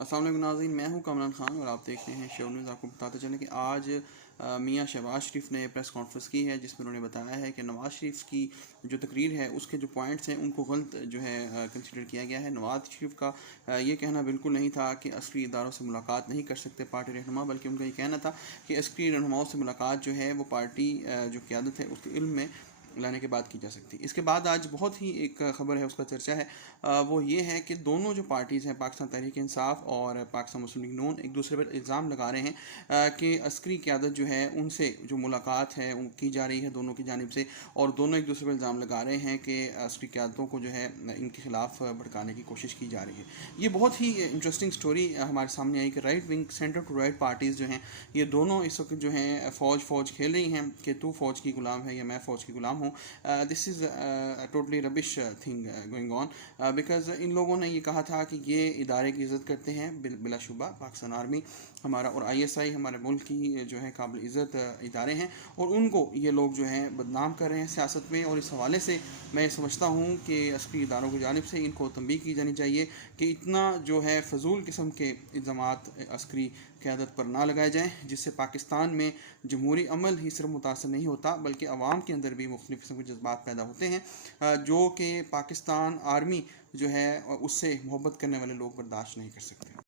अस्सलाम वालेकुम नाज़रीन, मैं हूं कमरान खान और आप देख रहे हैं शो न्यूज़। आपको बताते चलें कि आज मियां शहबाज शरीफ ने प्रेस कॉन्फ्रेंस की है, जिसमें उन्होंने बताया है कि नवाज़ शरीफ की जो तकरीर है उसके जो पॉइंट्स हैं उनको गलत जो है कंसिडर किया गया है। नवाज़ शरीफ का ये कहना बिल्कुल नहीं था कि अस्करी इदारों से मुलाकात नहीं कर सकते पार्टी रहनुमा, बल्कि उनका ये कहना था कि अस्करी रहनुमाओं से मुलाकात जो है वो पार्टी जो क़यादत है उसके इल्म में लाने के बाद की जा सकती है। इसके बाद आज बहुत ही एक खबर है, उसका चर्चा है, वो ये है कि दोनों जो पार्टीज़ हैं, पाकिस्तान तहरीक इंसाफ और पाकिस्तान मुस्लिम लीग नून, एक दूसरे पर इल्ज़ाम लगा रहे हैं कि अस्करी क़यादत जो है उनसे जो मुलाकात है की जा रही है दोनों की जानिब से, और दोनों एक दूसरे पर इल्ज़ाम लगा रहे हैं कि अस्करी क़यादतों को जो है इनके खिलाफ भड़काने की कोशिश की जा रही है। ये बहुत ही इंटरेस्टिंग स्टोरी हमारे सामने आई कि right wing centre to right parties जो हैं ये दोनों इस वक्त जो हैं फ़ौज खेल रही हैं कि तू फ़ौज की ग़ुलाम है या मैं फ़ौज की ग़ुलाम हूँ। This is totally rubbish thing going on, because in लोगों ने ये कहा था कि ये इदारे की इज़्ज़त करते हैं, बिलाशुबा पाकिस्तान आर्मी हमारा और ISI हमारे मुल्क की जो है काबिल इज़्ज़त इदारे हैं, और उनको ये लोग जो हैं बदनाम कर रहे हैं सियासत में। और इस हवाले से मैं समझता हूँ कि अस्करी इदारों की जानिब से इनको तंबीह की जानी चाहिए कि इतना जो है फ़जूल किस्म के इल्ज़ामात अस्करी क़यादत पर ना लगाए जाएँ, जिससे पाकिस्तान में जमहूरी अमल ही सिर्फ मुतासर नहीं होता बल्कि अवाम के अंदर भी मुख्तलिफ़ किस्म के जज्बात पैदा होते हैं, जो कि पाकिस्तान आर्मी जो है उससे मोहब्बत करने वाले लोग बर्दाश्त नहीं कर सकते।